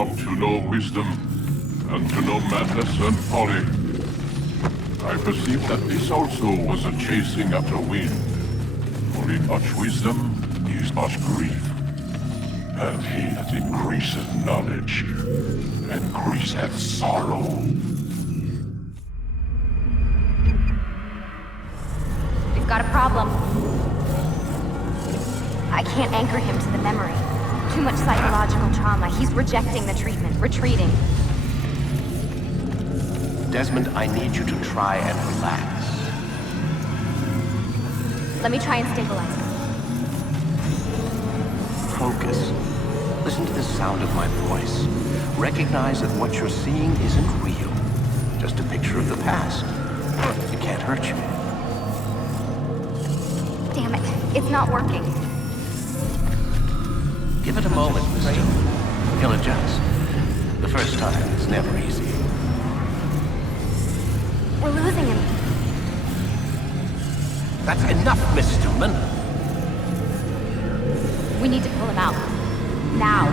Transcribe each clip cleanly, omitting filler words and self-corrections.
long to know wisdom, and to know madness and folly. I perceive that this also was a chasing after wind. For in much wisdom is much grief. And he that increaseth knowledge increaseth sorrow. We've got a problem. I can't anchor him to the memory. Too much psychological trauma. He's rejecting the treatment, retreating. Desmond, I need you to try and relax. Let me try and stabilize him. Focus. Listen to the sound of my voice. Recognize that what you're seeing isn't real. Just a picture of the past. It can't hurt you. Damn it. It's not working. Give it a moment, Mr. He'll adjust. The first time is never easy. We're losing him. That's enough, Miss Stillman. We need to pull him out. Now.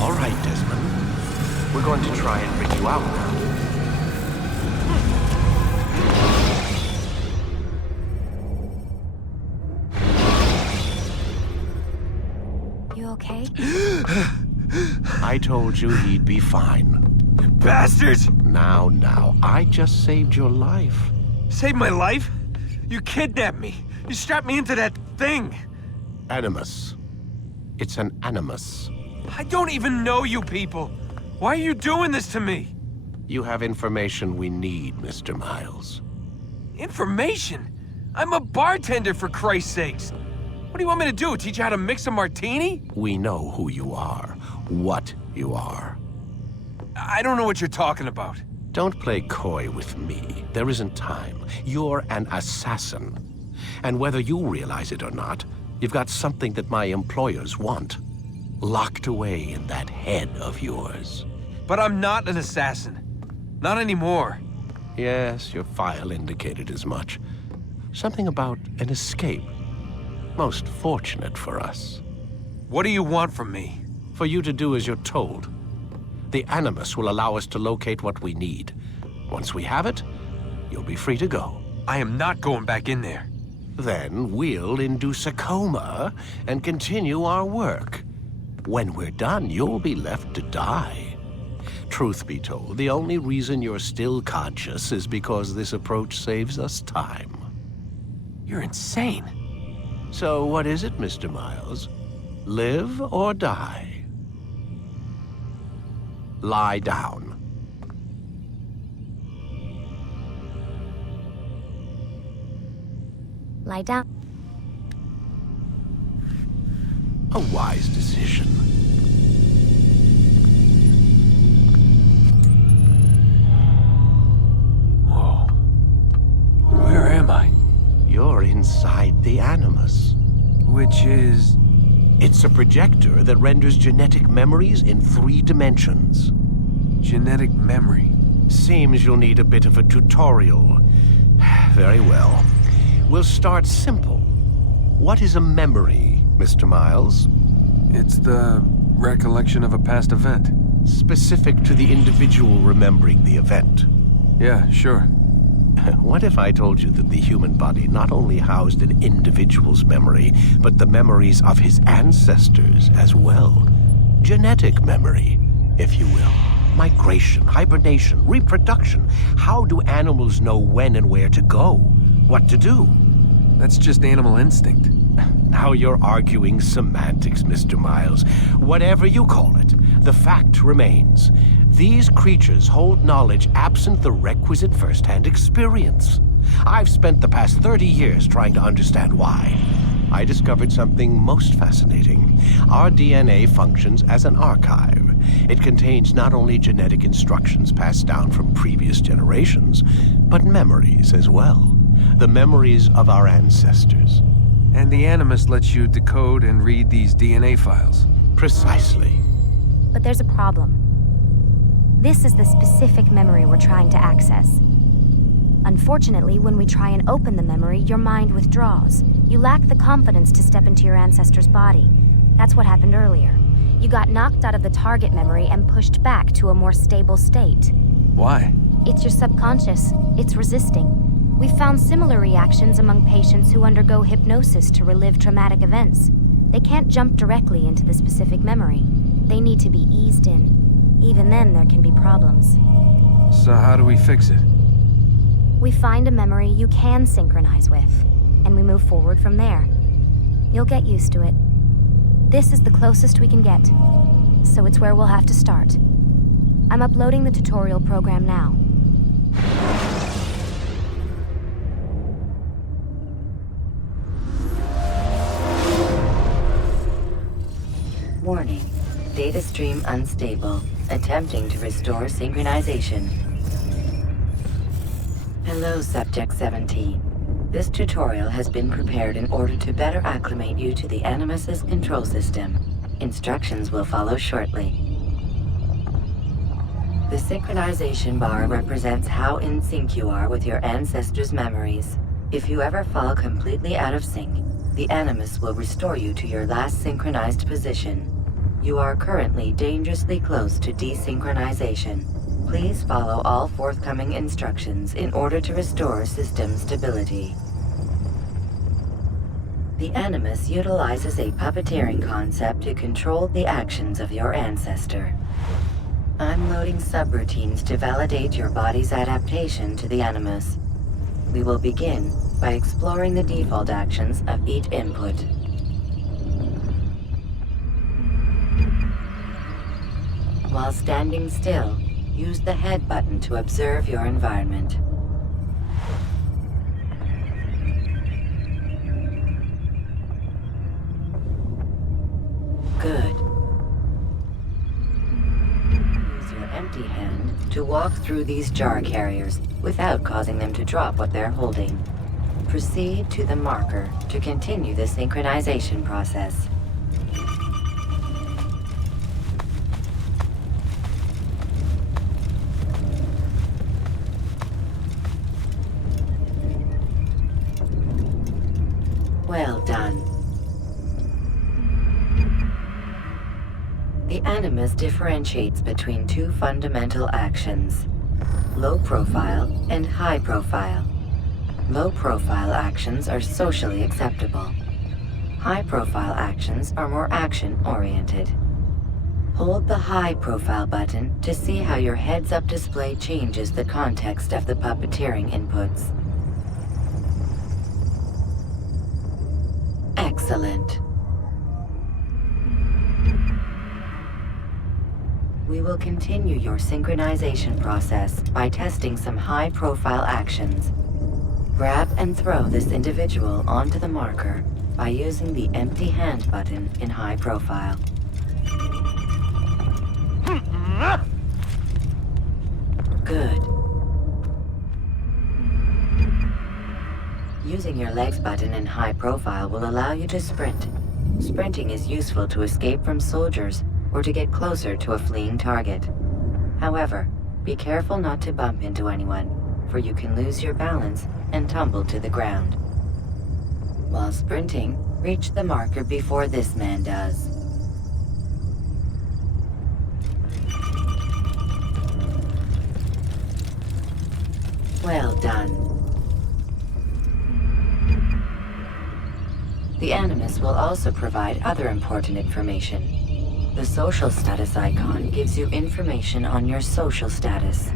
All right, Desmond. We're going to try and bring you out now. You okay? I told you he'd be fine. Bastards! Now, I just saved your life. Saved my life? You kidnapped me. You strapped me into that thing. Animus. It's an animus. I don't even know you people. Why are you doing this to me? You have information we need, Mr. Miles. Information? I'm a bartender, for Christ's sakes. What do you want me to do? Teach you how to mix a martini? We know who you are, what you are. I don't know what you're talking about. Don't play coy with me. There isn't time. You're an assassin. And whether you realize it or not, you've got something that my employers want. Locked away in that head of yours. But I'm not an assassin. Not anymore. Yes, your file indicated as much. Something about an escape. Most fortunate for us. What do you want from me? For you to do as you're told. The Animus will allow us to locate what we need. Once we have it, you'll be free to go. I am not going back in there. Then we'll induce a coma and continue our work. When we're done, you'll be left to die. Truth be told, the only reason you're still conscious is because this approach saves us time. You're insane. So what is it, Mr. Miles? Live or die? Lie down. Lie down. A wise decision. Whoa. Where am I? You're inside the Animus. Which is... It's a projector that renders genetic memories in 3 dimensions. genetic memory. Seems you'll need a bit of a tutorial. Very well. We'll start simple. What is a memory, Mr. Miles? It's the recollection of a past event. Specific to the individual remembering the event. Yeah, sure. What if I told you that the human body not only housed an individual's memory, but the memories of his ancestors as well? Genetic memory, if you will. Migration, hibernation, reproduction. How do animals know when and where to go? What to do? That's just animal instinct. Now you're arguing semantics, Mr. Miles. Whatever you call it, the fact remains. These creatures hold knowledge absent the requisite first-hand experience. I've spent the past 30 years trying to understand why. I discovered something most fascinating. Our DNA functions as an archive. It contains not only genetic instructions passed down from previous generations, but memories as well. The memories of our ancestors. And the Animus lets you decode and read these DNA files. Precisely. But there's a problem. This is the specific memory we're trying to access. Unfortunately, when we try and open the memory, your mind withdraws. You lack the confidence to step into your ancestor's body. That's what happened earlier. You got knocked out of the target memory and pushed back to a more stable state. Why? It's your subconscious. It's resisting. We've found similar reactions among patients who undergo hypnosis to relive traumatic events. They can't jump directly into the specific memory. They need to be eased in. Even then, there can be problems. So how do we fix it? We find a memory you can synchronize with, and we move forward from there. You'll get used to it. This is the closest we can get, so it's where we'll have to start. I'm uploading the tutorial program now. Warning. Data stream unstable. Attempting to restore synchronization. Hello, Subject 17. This tutorial has been prepared in order to better acclimate you to the Animus's control system. Instructions will follow shortly. The synchronization bar represents how in sync you are with your ancestors' memories. If you ever fall completely out of sync, the Animus will restore you to your last synchronized position. You are currently dangerously close to desynchronization. Please follow all forthcoming instructions in order to restore system stability. The Animus utilizes a puppeteering concept to control the actions of your ancestor. I'm loading subroutines to validate your body's adaptation to the Animus. We will begin by exploring the default actions of each input. While standing still, use the head button to observe your environment. Good. Use your empty hand to walk through these jar carriers without causing them to drop what they're holding. Proceed to the marker to continue the synchronization process. Well done. The Animus differentiates between two fundamental actions: low profile and high profile. Low profile actions are socially acceptable. High profile actions are more action-oriented. Hold the high profile button to see how your heads-up display changes the context of the puppeteering inputs. Excellent. We will continue your synchronization process by testing some high-profile actions. Grab and throw this individual onto the marker by using the empty hand button in high profile. Good. Using your legs button in high profile will allow you to sprint. Sprinting is useful to escape from soldiers or to get closer to a fleeing target. However, be careful not to bump into anyone, for you can lose your balance and tumble to the ground. While sprinting, reach the marker before this man does. Well done. The Animus will also provide other important information. The social status icon gives you information on your social status.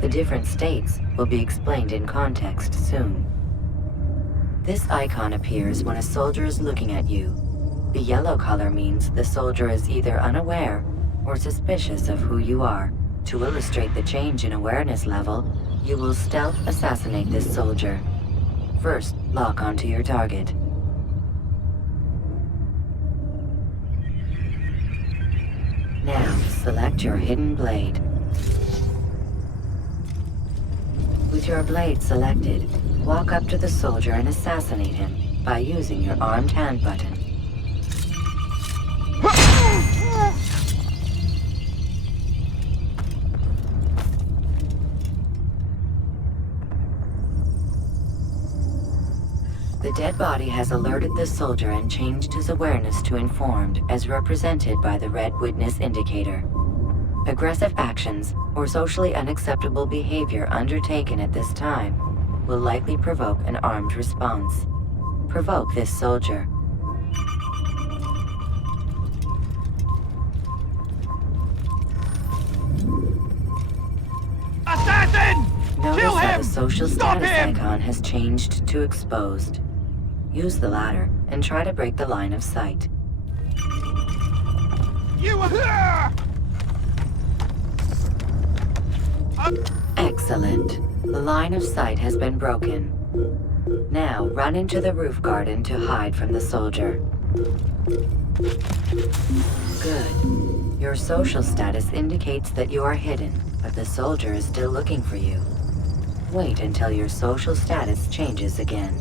The different states will be explained in context soon. This icon appears when a soldier is looking at you. The yellow color means the soldier is either unaware or suspicious of who you are. To illustrate the change in awareness level, you will stealth assassinate this soldier. First, lock onto your target. Now, select your hidden blade. With your blade selected, walk up to the soldier and assassinate him by using your armed hand button. The The dead body has alerted the soldier and changed his awareness to informed, as represented by the red witness indicator. Aggressive actions or socially unacceptable behavior undertaken at this time will likely provoke an armed response. Provoke this soldier. Assassin! Notice Kill how him! the social Stop status him! icon has changed to exposed. Use the latter and try to break the line of sight. You Excellent. The line of sight has been broken. Now run into the roof garden to hide from the soldier. Good. Your social status indicates that you are hidden, but the soldier is still looking for you. Wait until your social status changes again.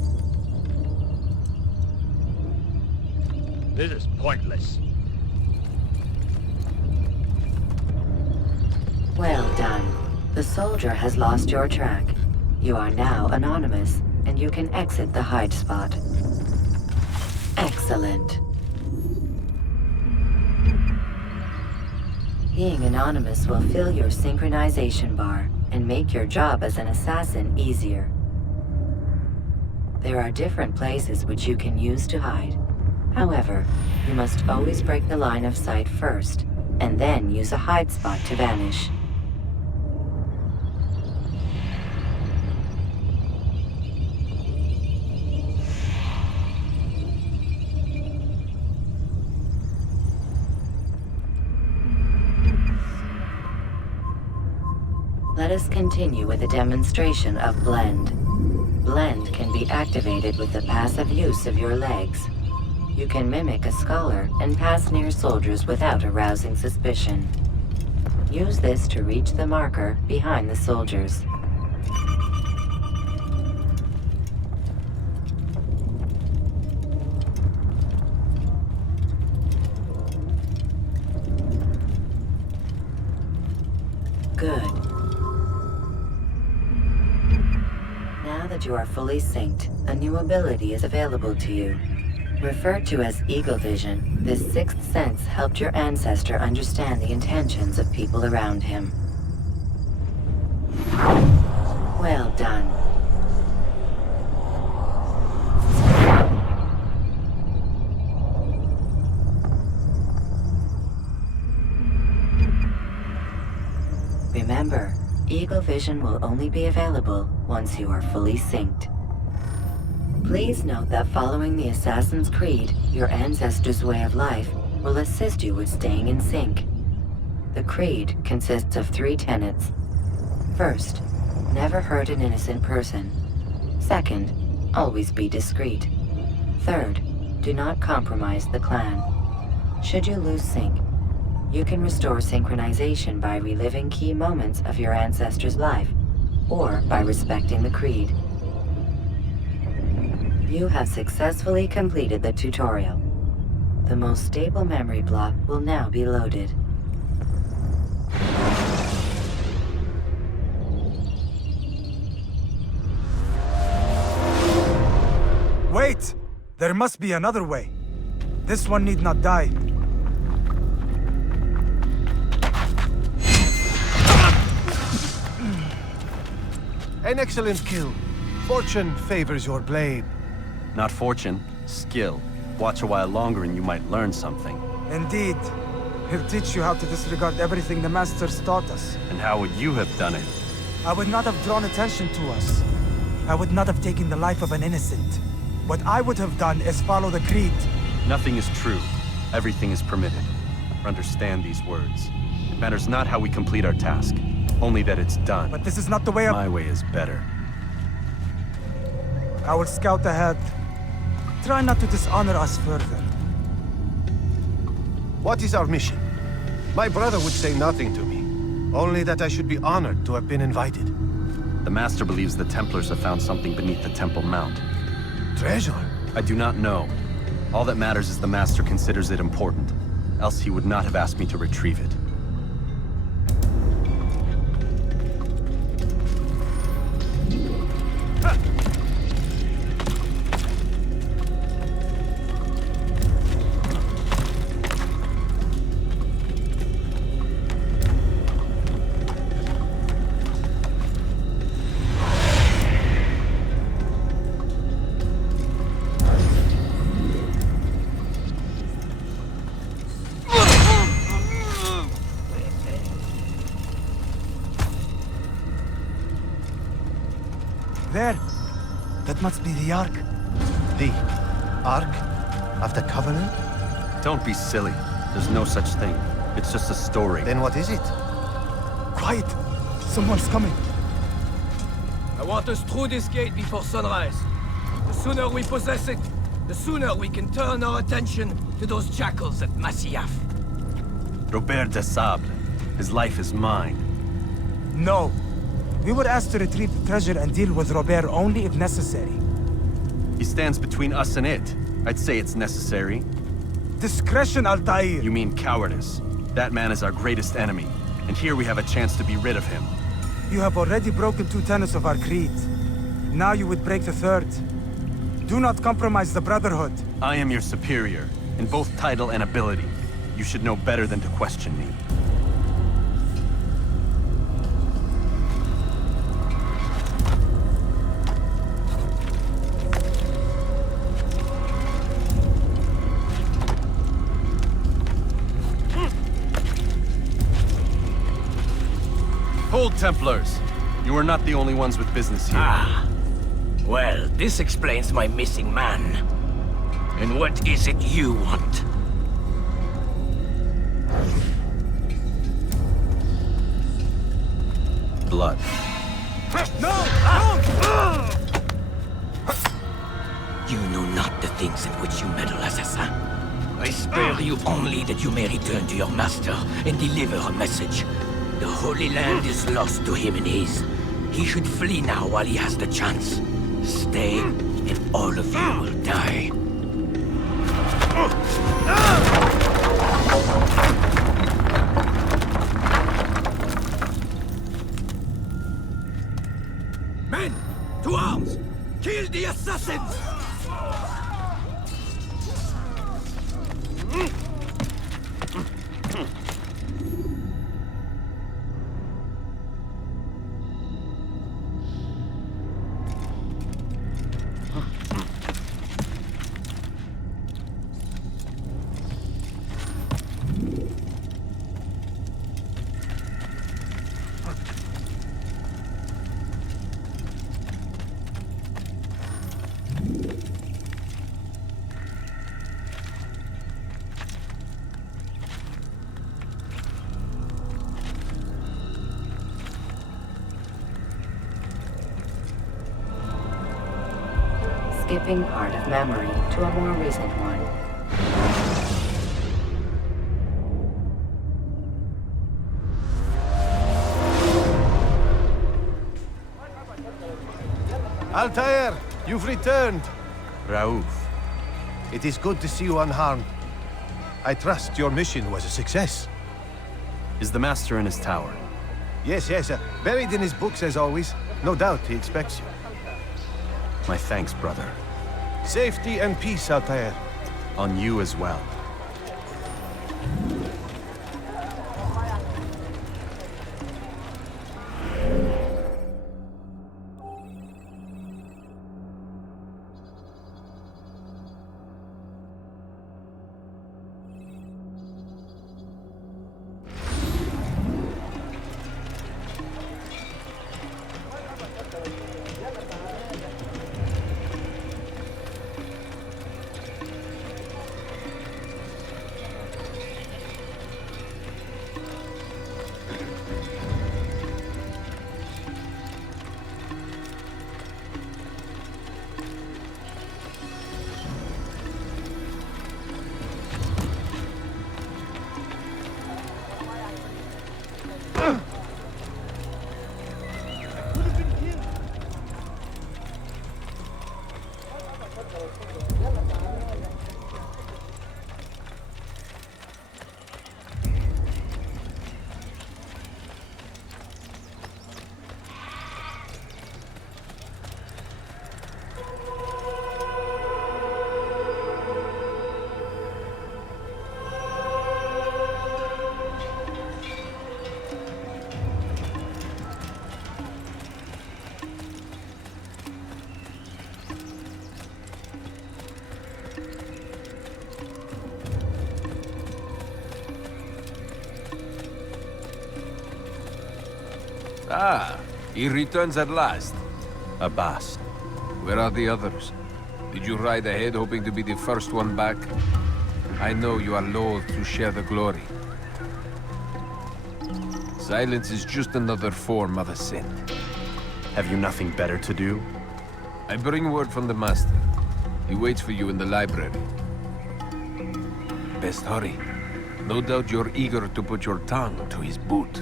This is pointless. Well done. The soldier has lost your track. You are now anonymous, and you can exit the hide spot. Excellent. Being anonymous will fill your synchronization bar and make your job as an assassin easier. There are different places which you can use to hide. However, you must always break the line of sight first, and then use a hide spot to vanish. Let us continue with a demonstration of Blend. Blend can be activated with the passive use of your legs. You can mimic a scholar and pass near soldiers without arousing suspicion. Use this to reach the marker behind the soldiers. Good. Now that you are fully synced, a new ability is available to you. Referred to as Eagle Vision, this sixth sense helped your ancestor understand the intentions of people around him. Well done. Remember, Eagle Vision will only be available once you are fully synced. Please note that following the Assassin's Creed, your ancestors' way of life, will assist you with staying in sync. The Creed consists of 3 tenets. First, never hurt an innocent person. Second, always be discreet. Third, do not compromise the clan. Should you lose sync, you can restore synchronization by reliving key moments of your ancestor's life, or by respecting the Creed. You have successfully completed the tutorial. The most stable memory block will now be loaded. Wait! There must be another way. This one need not die. An excellent kill. Fortune favors your blade. Not fortune, skill. Watch a while longer and you might learn something. Indeed. He'll teach you how to disregard everything the Masters taught us. And how would you have done it? I would not have drawn attention to us. I would not have taken the life of an innocent. What I would have done is follow the Creed. Nothing is true. Everything is permitted. Understand these words. It matters not how we complete our task, only that it's done. But this is not the way of... My way is better. I will scout ahead. Try not to dishonor us further. What is our mission? My brother would say nothing to me. Only that I should be honored to have been invited. The Master believes the Templars have found something beneath the Temple Mount. Treasure? I do not know. All that matters is the Master considers it important. Else he would not have asked me to retrieve it. there. That must be the Ark. The Ark of the Covenant? Don't be silly. There's no such thing. It's just a story. Then what is it? Quiet! Someone's coming. I want us through this gate before sunrise. The sooner we possess it, the sooner we can turn our attention to those jackals at Masyaf. Robert de Sable. His life is mine. No. We were asked to retrieve the treasure and deal with Robert only if necessary. He stands between us and it. I'd say it's necessary. Discretion, Altair! You mean cowardice. That man is our greatest enemy, and here we have a chance to be rid of him. You have already broken 2 tenets of our creed. Now you would break the 3rd. Do not compromise the Brotherhood. I am your superior, in both title and ability. You should know better than to question me. Hold, Templars! You are not the only ones with business here. Ah. Well, this explains my missing man. And what is it you want? Blood. No! You know not the things in which you meddle, assassin. I spare you only that you may return to your master and deliver a message. The Holy Land is lost to him and his. He should flee now while he has the chance. Stay, and all of you will die. Men, to arms! Kill the assassins! Skipping part of memory to a more recent one. Altair, you've returned. Raouf. It is good to see you unharmed. I trust your mission was a success. Is the Master in his tower? Yes, buried in his books as always. No doubt he expects you. My thanks, brother. Safety and peace, Altair. On you as well. Ah, he returns at last. Abbas. Where are the others? Did you ride ahead hoping to be the first one back? I know you are loath to share the glory. Silence is just another form of assent. Have you nothing better to do? I bring word from the Master. He waits for you in the library. Best hurry. No doubt you're eager to put your tongue to his boot.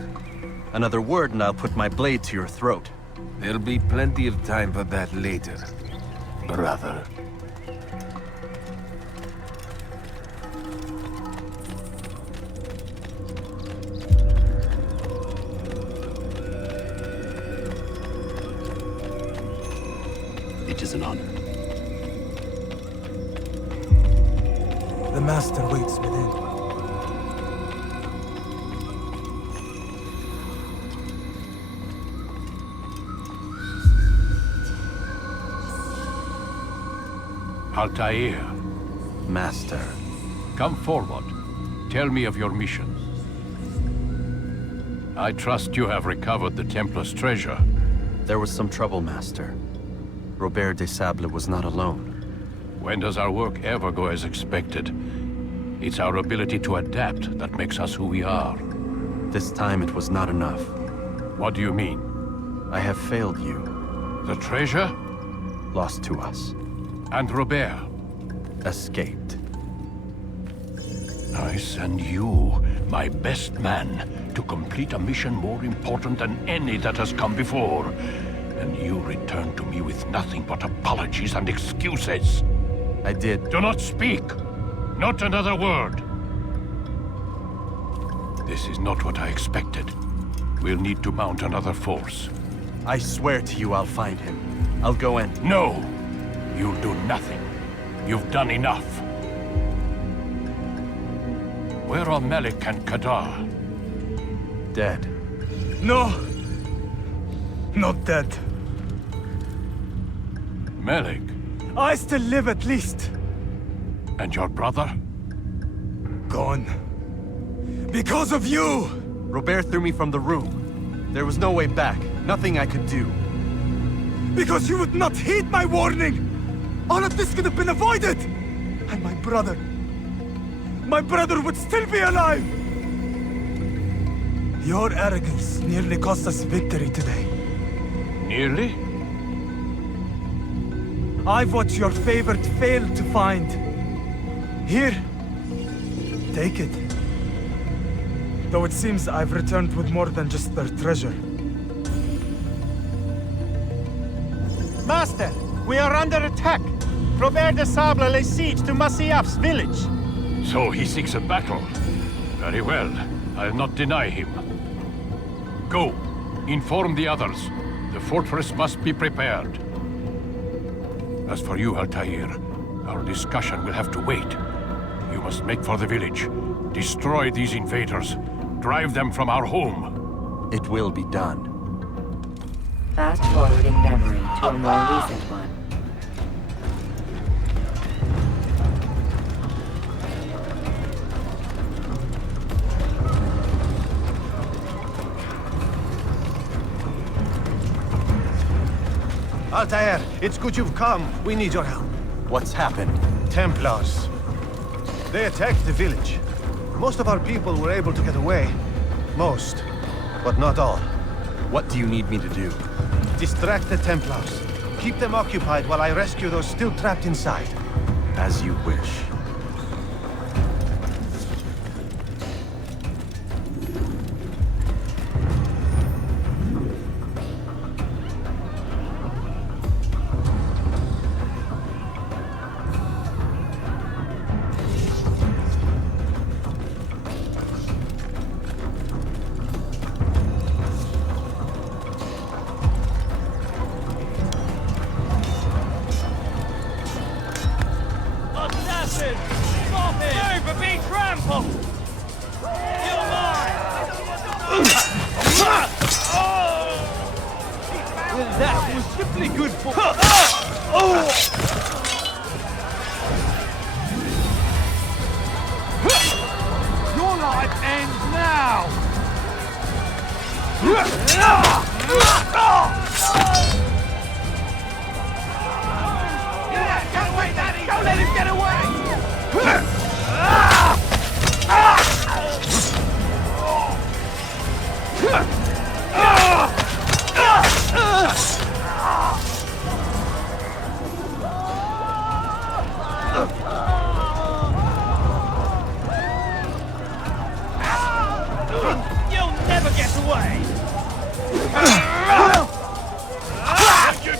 Another word and I'll put my blade to your throat. There'll be plenty of time for that later, brother. It is an honor. The Master waits within. Altair, Master. come forward. Tell me of your mission. I trust you have recovered the Templar's treasure. There was some trouble, Master. Robert de Sable was not alone. When does our work ever go as expected? It's our ability to adapt that makes us who we are. This time it was not enough. What do you mean? I have failed you. The treasure? Lost to us. And Robert? Escaped. I send you, my best man, to complete a mission more important than any that has come before. And you return to me with nothing but apologies and excuses. I did. Do not speak! Not another word! This is not what I expected. We'll need to mount another force. I swear to you I'll find him. I'll go in. No! You'll do nothing. You've done enough. Where are Melik and Kadar? Dead. No! Not dead. Melik? I still live at least. And your brother? Gone. Because of you! Robert threw me from the room. There was no way back. Nothing I could do. Because you would not heed my warning! All of this could have been avoided! And my brother would still be alive! Your arrogance nearly cost us victory today. Nearly? I've watched your favorite fail to find. Here, take it. Though it seems I've returned with more than just their treasure. Master, we are under attack. Robert de Sable lays siege to Masyaf's village. So he seeks a battle. Very well. I'll not deny him. Go. Inform the others. The fortress must be prepared. As for you, Altair, our discussion will have to wait. You must make for the village. Destroy these invaders. Drive them from our home. It will be done. Fast-forwarding memory to a more recent one. Altair, it's good you've come. We need your help. What's happened? Templars. They attacked the village. Most of our people were able to get away. Most, but not all. What do you need me to do? Distract the Templars. Keep them occupied while I rescue those still trapped inside. As you wish. That was simply good for... Your life ends now! You'll never get away! Get you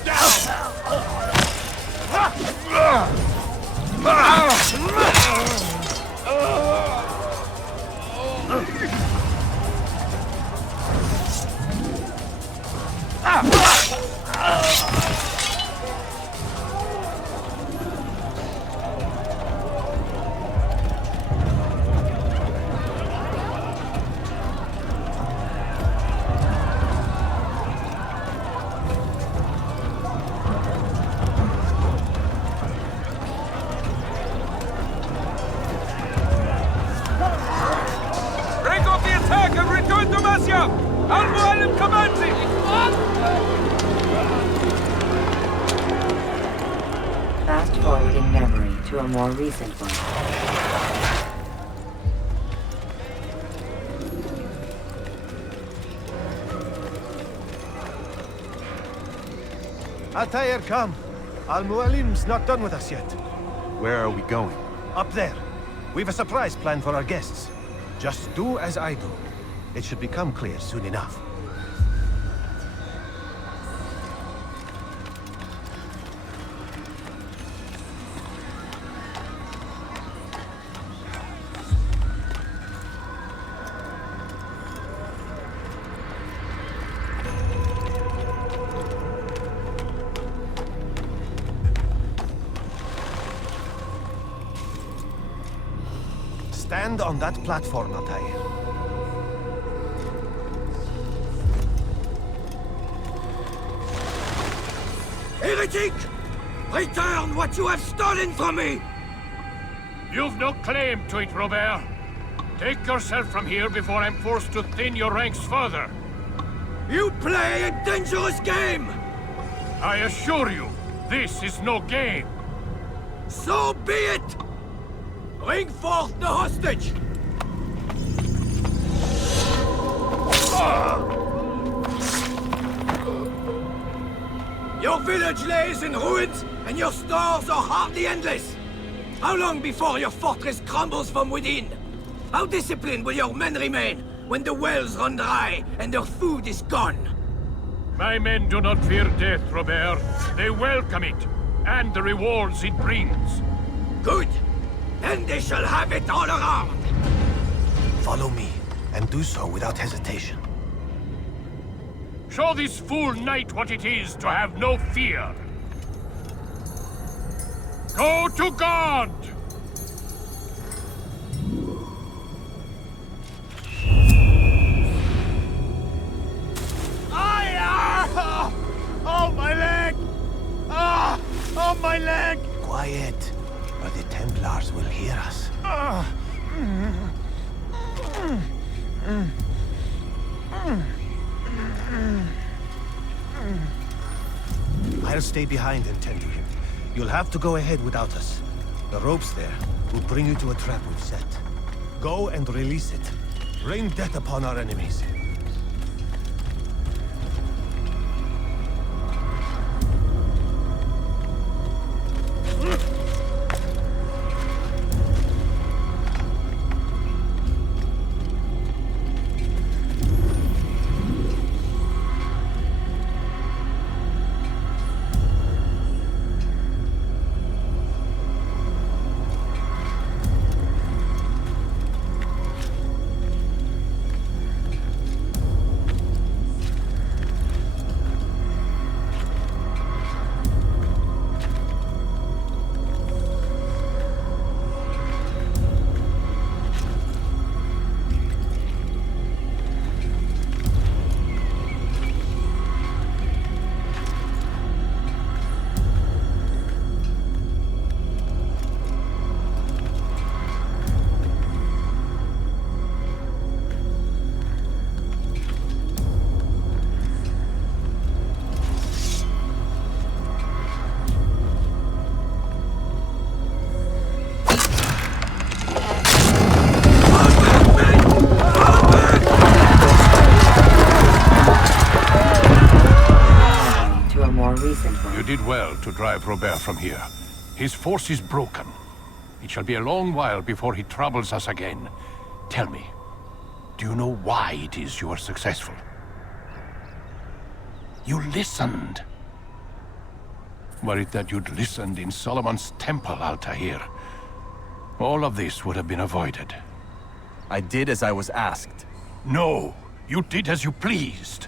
Break off the attack and return to Masya! Al-Mualim commands it! Fast forwarding memory to a more recent one. Altair, come. Al-Mualim's not done with us yet. Where are we going? Up there. We've a surprise plan for our guests. Just do as I do. It should become clear soon enough. Stand on that platform, Altair. Heretic! Return what you have stolen from me! You've no claim to it, Robert. Take yourself from here before I'm forced to thin your ranks further. You play a dangerous game! I assure you, this is no game. So be it! Bring forth the hostage! Your village lays in ruins, and your stores are hardly endless. How long before your fortress crumbles from within? How disciplined will your men remain when the wells run dry and their food is gone? My men do not fear death, Robert. They welcome it, and the rewards it brings. Good. Then they shall have it all around. Follow me, and do so without hesitation. Show this fool knight what it is to have no fear. Go to God! Oh, my leg! Ah! Oh, my leg! Quiet, or the Templars will hear us. I'll stay behind and tend to him. You'll have to go ahead without us. The ropes there will bring you to a trap we've set. Go and release it. Rain death upon our enemies. did well to drive Robert from here. His force is broken. It shall be a long while before he troubles us again. Tell me, do you know why it is you are successful? You listened. Were it that you'd listened in Solomon's temple, Altair, all of this would have been avoided. I did as I was asked. No, you did as you pleased.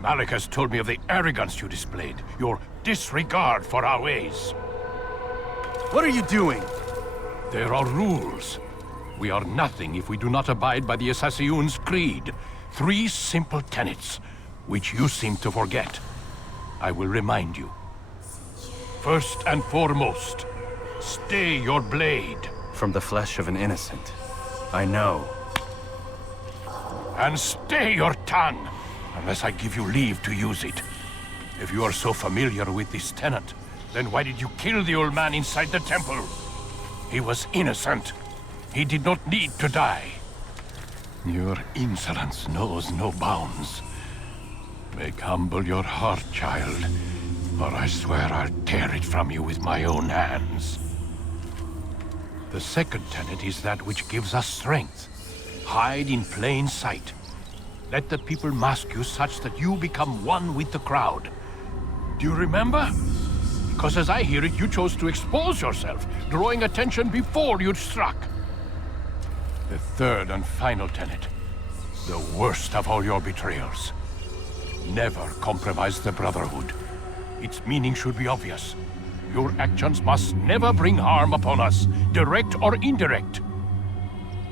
Malik has told me of the arrogance you displayed, your disregard for our ways. What are you doing? There are rules. We are nothing if we do not abide by the Assassin's creed. 3 simple tenets, which you seem to forget. I will remind you. First and foremost, stay your blade. From the flesh of an innocent. I know. And stay your tongue, unless I give you leave to use it. If you are so familiar with this tenet, then why did you kill the old man inside the temple? He was innocent. He did not need to die. Your insolence knows no bounds. Make humble your heart, child, or I swear I'll tear it from you with my own hands. The second tenet is that which gives us strength. Hide in plain sight. Let the people mask you such that you become one with the crowd. Do you remember? Because as I hear it, you chose to expose yourself, drawing attention before you'd struck. The third and final tenet. The worst of all your betrayals. Never compromise the Brotherhood. Its meaning should be obvious. Your actions must never bring harm upon us, direct or indirect.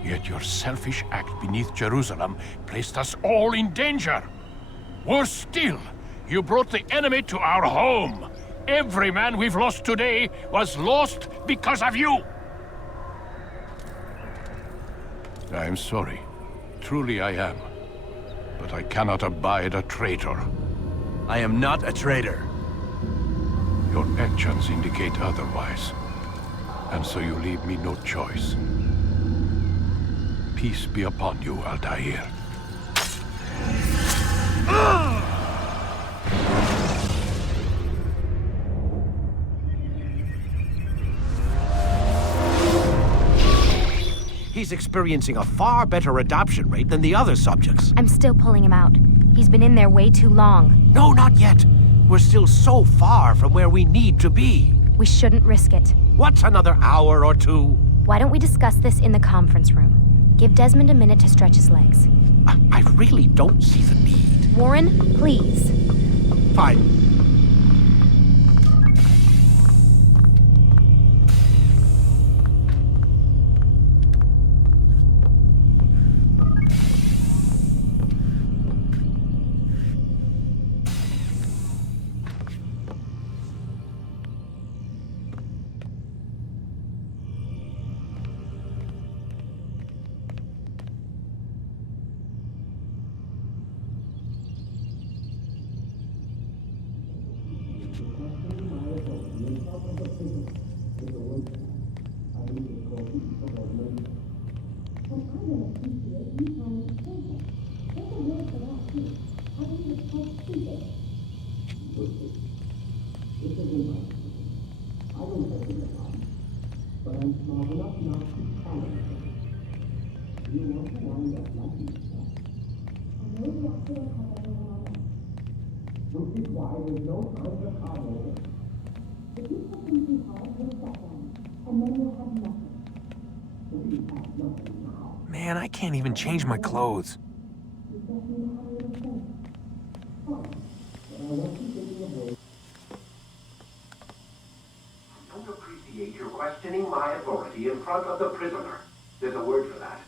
Yet your selfish act beneath Jerusalem placed us all in danger. Worse still, you brought the enemy to our home. Every man we've lost today was lost because of you. I am sorry. Truly I am. But I cannot abide a traitor. I am not a traitor. Your actions indicate otherwise. And so you leave me no choice. Peace be upon you, Altair. He's experiencing a far better adoption rate than the other subjects. I'm still pulling him out. He's been in there way too long. No, not yet. We're still so far from where we need to be. We shouldn't risk it. What's another hour or two? Why don't we discuss this in the conference room? Give Desmond a minute to stretch his legs. I really don't see the need. Warren, please. Fine. Man, I can't even change my clothes. I don't appreciate you questioning my authority in front of the prisoner. There's a word for that.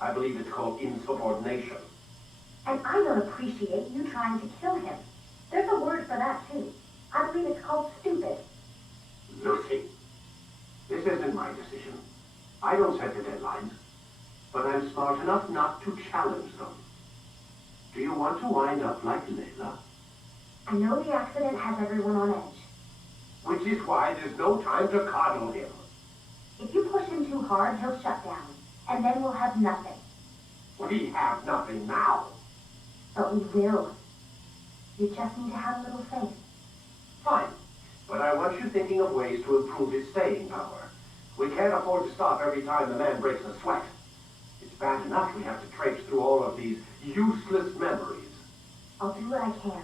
I believe it's called insubordination. And I don't appreciate you trying to kill him. There's a word for that, too. I believe it's called stupid. Lucy, this isn't my decision. I don't set the deadlines. But I'm smart enough not to challenge them. Do you want to wind up like Layla? I know the accident has everyone on edge. Which is why there's no time to coddle him. If you push him too hard, he'll shut down. And then we'll have nothing. We have nothing now. But we will. You just need to have a little faith. Fine. But I want you thinking of ways to improve his staying power. We can't afford to stop every time the man breaks a sweat. It's bad enough we have to traipse through all of these useless memories. I'll do what I can.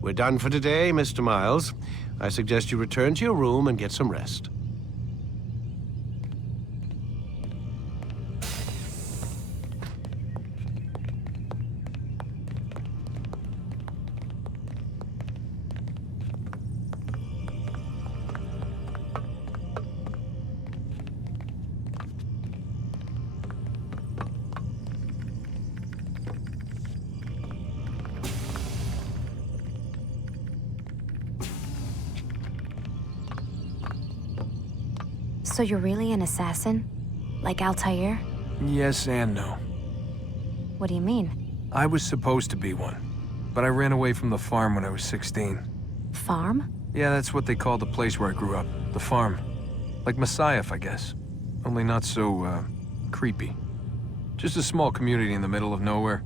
We're done for today, Mr. Miles. I suggest you return to your room and get some rest. So you're really an assassin? Like Altair? Yes and no. What do you mean? I was supposed to be one, but I ran away from the farm when I was 16. Farm? Yeah, that's what they called the place where I grew up. The farm. Like Messiah, I guess. Only not so, creepy. Just a small community in the middle of nowhere.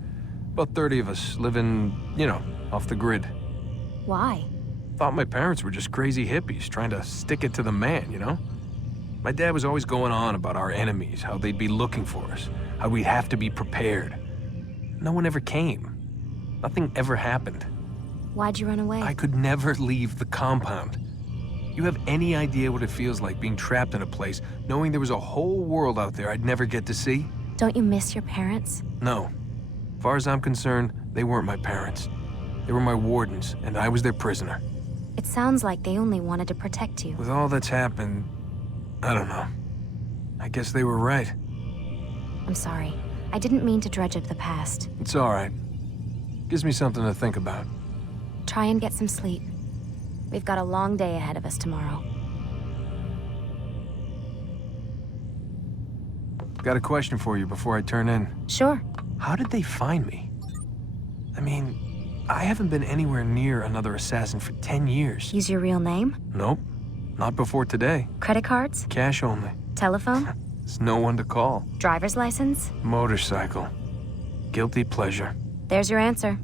About 30 of us living, you know, off the grid. Why? Thought my parents were just crazy hippies trying to stick it to the man, you know? My dad was always going on about our enemies, how they'd be looking for us, how we'd have to be prepared. No one ever came. Nothing ever happened. Why'd you run away? I could never leave the compound. You have any idea what it feels like being trapped in a place, knowing there was a whole world out there I'd never get to see? Don't you miss your parents? No. As far as I'm concerned, they weren't my parents. They were my wardens, and I was their prisoner. It sounds like they only wanted to protect you. With all that's happened, I don't know. I guess they were right. I'm sorry. I didn't mean to dredge up the past. It's all right. Gives me something to think about. Try and get some sleep. We've got a long day ahead of us tomorrow. Got a question for you before I turn in. Sure. How did they find me? I mean, I haven't been anywhere near another assassin for 10 years. Use your real name? Nope. Not before today. Credit cards? Cash only. Telephone? There's no one to call. Driver's license? Motorcycle. Guilty pleasure. There's your answer.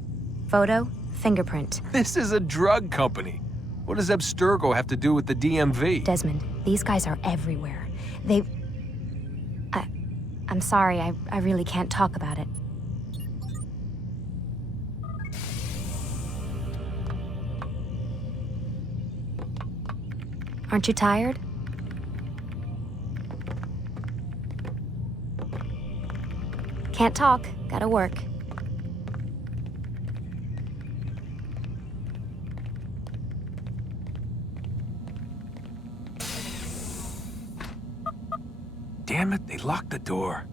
Photo, fingerprint. This is a drug company. What does Abstergo have to do with the DMV? Desmond, these guys are everywhere. I'm sorry, I really can't talk about it. Aren't you tired? Can't talk. Gotta work. Damn it, they locked the door.